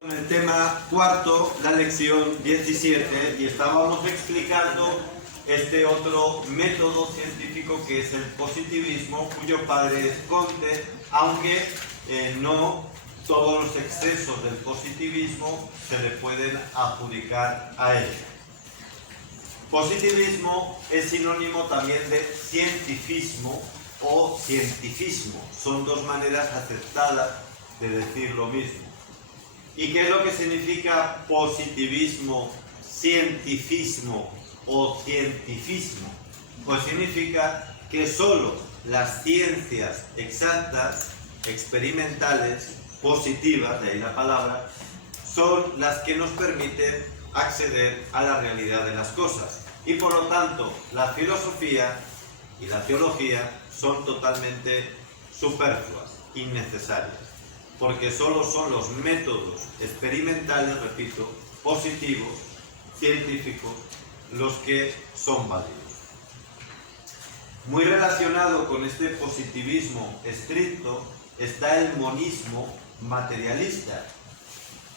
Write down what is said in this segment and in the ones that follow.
En el tema cuarto, la lección 17, y estábamos explicando este otro método científico que es el positivismo, cuyo padre es Comte, aunque no todos los excesos del positivismo se le pueden adjudicar a él. Positivismo es sinónimo también de cientifismo o cientifismo. Son dos maneras aceptadas de decir lo mismo. ¿Y qué es lo que significa positivismo, cientifismo o cientifismo? Pues significa que solo las ciencias exactas, experimentales, positivas, de ahí la palabra, son las que nos permiten acceder a la realidad de las cosas. Y por lo tanto, la filosofía y la teología son totalmente superfluas, innecesarias, porque solo son los métodos experimentales, repito, positivos, científicos, los que son válidos. Muy relacionado con este positivismo estricto está el monismo materialista,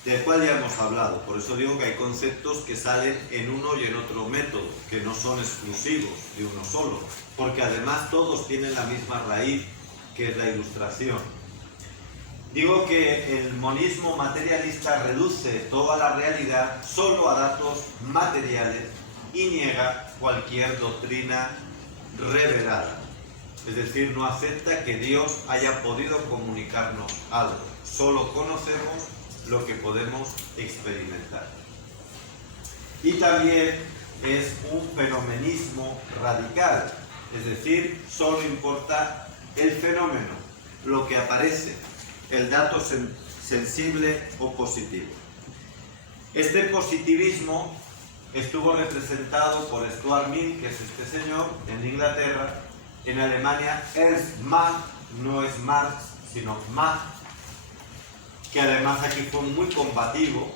del cual ya hemos hablado. Por eso digo que hay conceptos que salen en uno y en otro método, que no son exclusivos de uno solo, porque además todos tienen la misma raíz, que es la ilustración. Digo que el monismo materialista reduce toda la realidad solo a datos materiales y niega cualquier doctrina revelada. Es decir, no acepta que Dios haya podido comunicarnos algo. Solo conocemos lo que podemos experimentar. Y también es un fenomenismo radical. Es decir, solo importa el fenómeno, lo que aparece, el dato sensible o positivo. Este positivismo estuvo representado por Stuart Mill, que es este señor, en Inglaterra. En Alemania, Ernst Mach, no es Marx, sino Mach, que además aquí fue muy combativo,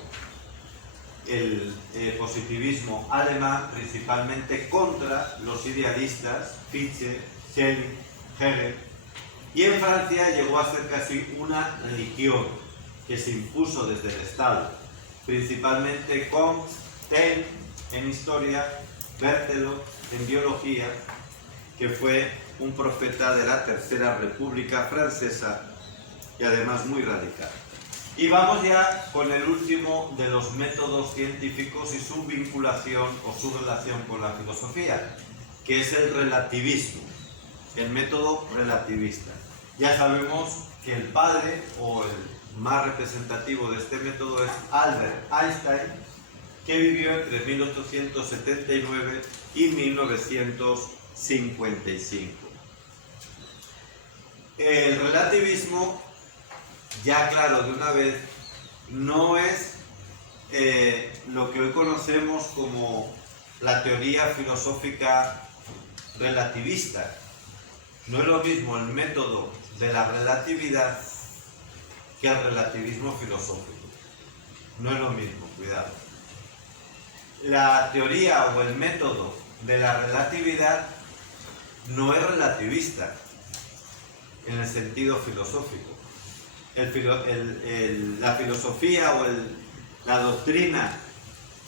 el positivismo alemán, principalmente contra los idealistas, Fichte, Schelling, Hegel. Y en Francia llegó a ser casi una religión que se impuso desde el Estado, principalmente con Taine en historia, Berthelot en biología, que fue un profeta de la Tercera República Francesa y además muy radical. Y vamos ya con el último de los métodos científicos y su vinculación o su relación con la filosofía, que es el relativismo, el método relativista. Ya sabemos que el padre o el más representativo de este método es Albert Einstein, que vivió entre 1879 y 1955. El relativismo, ya claro, de una vez, no es lo que hoy conocemos como la teoría filosófica relativista. No es lo mismo el método de la relatividad que el relativismo filosófico. No es lo mismo, cuidado. La teoría o el método de la relatividad no es relativista en el sentido filosófico. La filosofía o la doctrina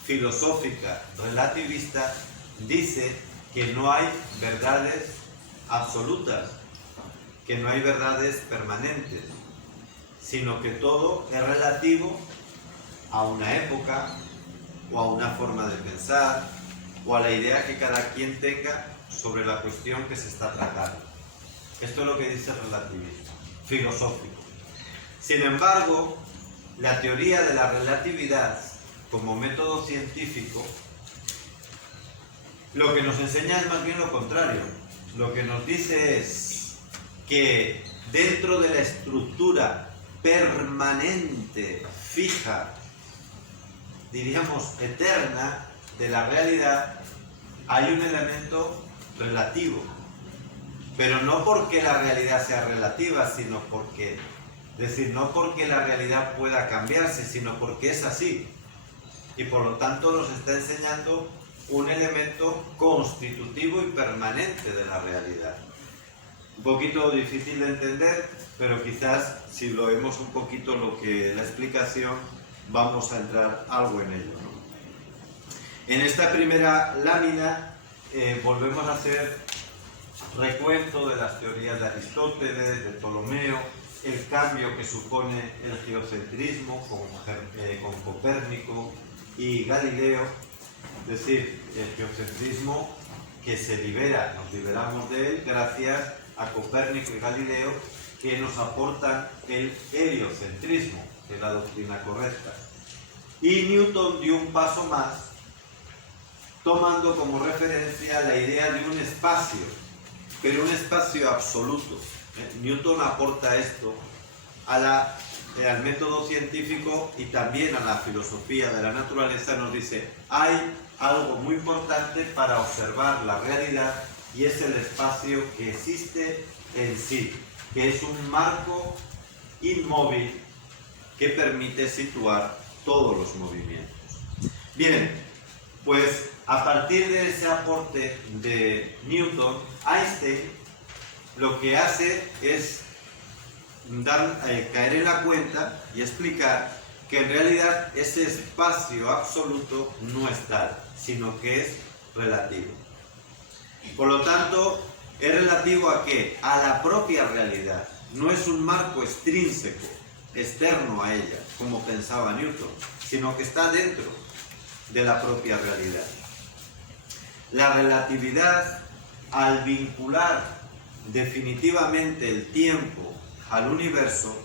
filosófica relativista dice que no hay verdades absolutas, que no hay verdades permanentes, sino que todo es relativo a una época o a una forma de pensar o a la idea que cada quien tenga sobre la cuestión que se está tratando. Esto es lo que dice el relativismo filosófico. Sin embargo, la teoría de la relatividad como método científico lo que nos enseña es más bien lo contrario. Lo que nos dice es que dentro de la estructura permanente, fija, diríamos eterna, de la realidad, hay un elemento relativo. Pero no porque la realidad sea relativa, sino porque, es decir, no porque la realidad pueda cambiarse, sino porque es así. Y por lo tanto nos está enseñando un elemento constitutivo y permanente de la realidad. Un poquito difícil de entender, pero quizás si lo vemos un poquito la explicación vamos a entrar algo en ello, ¿no? En esta primera lámina volvemos a hacer recuento de las teorías de Aristóteles, de Ptolomeo, el cambio que supone el geocentrismo con Copérnico y Galileo, es decir, el geocentrismo que se libera, nos liberamos de él gracias a Copérnico y Galileo, que nos aportan el heliocentrismo, que es la doctrina correcta. Y Newton dio un paso más, tomando como referencia la idea de un espacio, pero un espacio absoluto. Newton aporta esto al método científico y también a la filosofía de la naturaleza. Nos dice, hay algo muy importante para observar la realidad y es el espacio que existe en sí, que es un marco inmóvil que permite situar todos los movimientos. Bien, pues a partir de ese aporte de Newton, Einstein lo que hace es caer en la cuenta y explicar que en realidad ese espacio absoluto no es tal, sino que es relativo. Por lo tanto, ¿es relativo a qué? A la propia realidad. No es un marco extrínseco, externo a ella, como pensaba Newton, sino que está dentro de la propia realidad. La relatividad, al vincular definitivamente el tiempo al universo,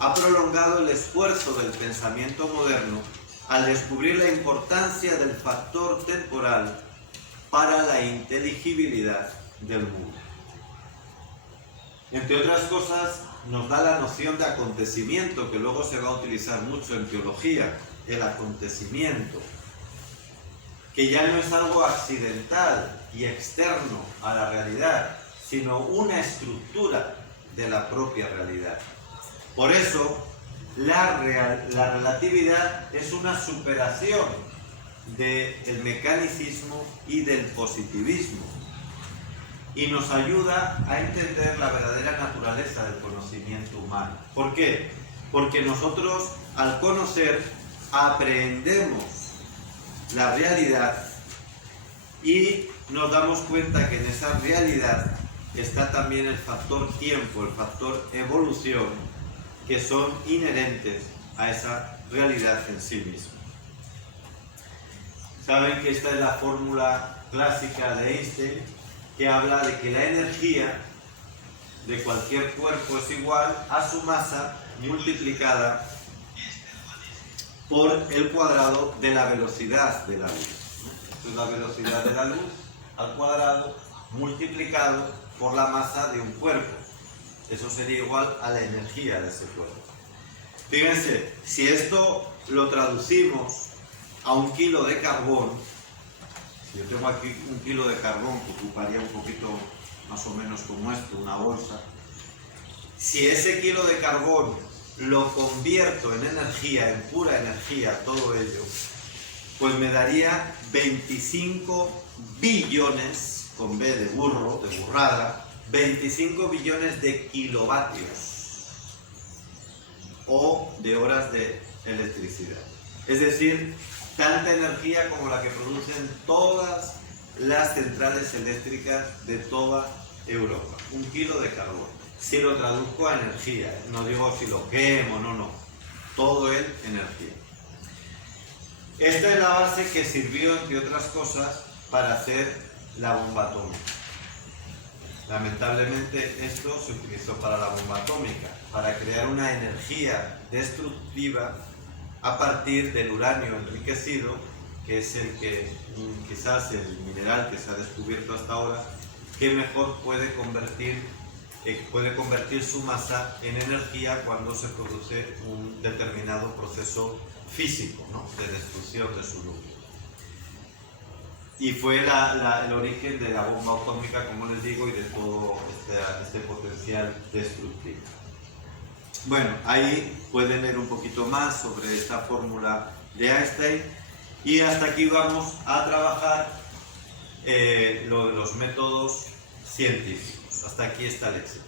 ha prolongado el esfuerzo del pensamiento moderno al descubrir la importancia del factor temporal para la inteligibilidad del mundo. Entre otras cosas, nos da la noción de acontecimiento, que luego se va a utilizar mucho en teología, el acontecimiento, que ya no es algo accidental y externo a la realidad, sino una estructura de la propia realidad. Por eso, la relatividad es una superación del mecanicismo y del positivismo y nos ayuda a entender la verdadera naturaleza del conocimiento humano. ¿Por qué? Porque nosotros, al conocer, aprehendemos la realidad y nos damos cuenta que en esa realidad está también el factor tiempo, el factor evolución, que son inherentes a esa realidad en sí misma. Saben que esta es la fórmula clásica de Einstein, que habla de que la energía de cualquier cuerpo es igual a su masa multiplicada por el cuadrado de la velocidad de la luz. Esto es la velocidad de la luz al cuadrado multiplicado por la masa de un cuerpo. Eso sería igual a la energía de ese cuerpo. Fíjense, si esto lo traducimos a 1 kilo de carbón, si yo tengo aquí 1 kilo de carbón que ocuparía un poquito más o menos como esto, una bolsa, si ese kilo de carbón lo convierto en energía, en pura energía, todo ello, pues me daría 25 billones, con B de burro, de burrada, 25 billones de kilovatios o de horas de electricidad. Es decir, tanta energía como la que producen todas las centrales eléctricas de toda Europa. 1 kilo de carbón. Si lo traduzco a energía, no digo si lo quemo, no. Todo es energía. Esta es la base que sirvió, entre otras cosas, para hacer la bomba atómica. Lamentablemente esto se utilizó para la bomba atómica, para crear una energía destructiva a partir del uranio enriquecido, que es el que quizás el mineral que se ha descubierto hasta ahora, que mejor puede convertir su masa en energía cuando se produce un determinado proceso físico, ¿no?, de destrucción de su núcleo. Y fue el origen de la bomba atómica, como les digo, y de todo este potencial destructivo. Bueno, ahí pueden leer un poquito más sobre esta fórmula de Einstein y hasta aquí vamos a trabajar lo de los métodos científicos. Hasta aquí está el éxito.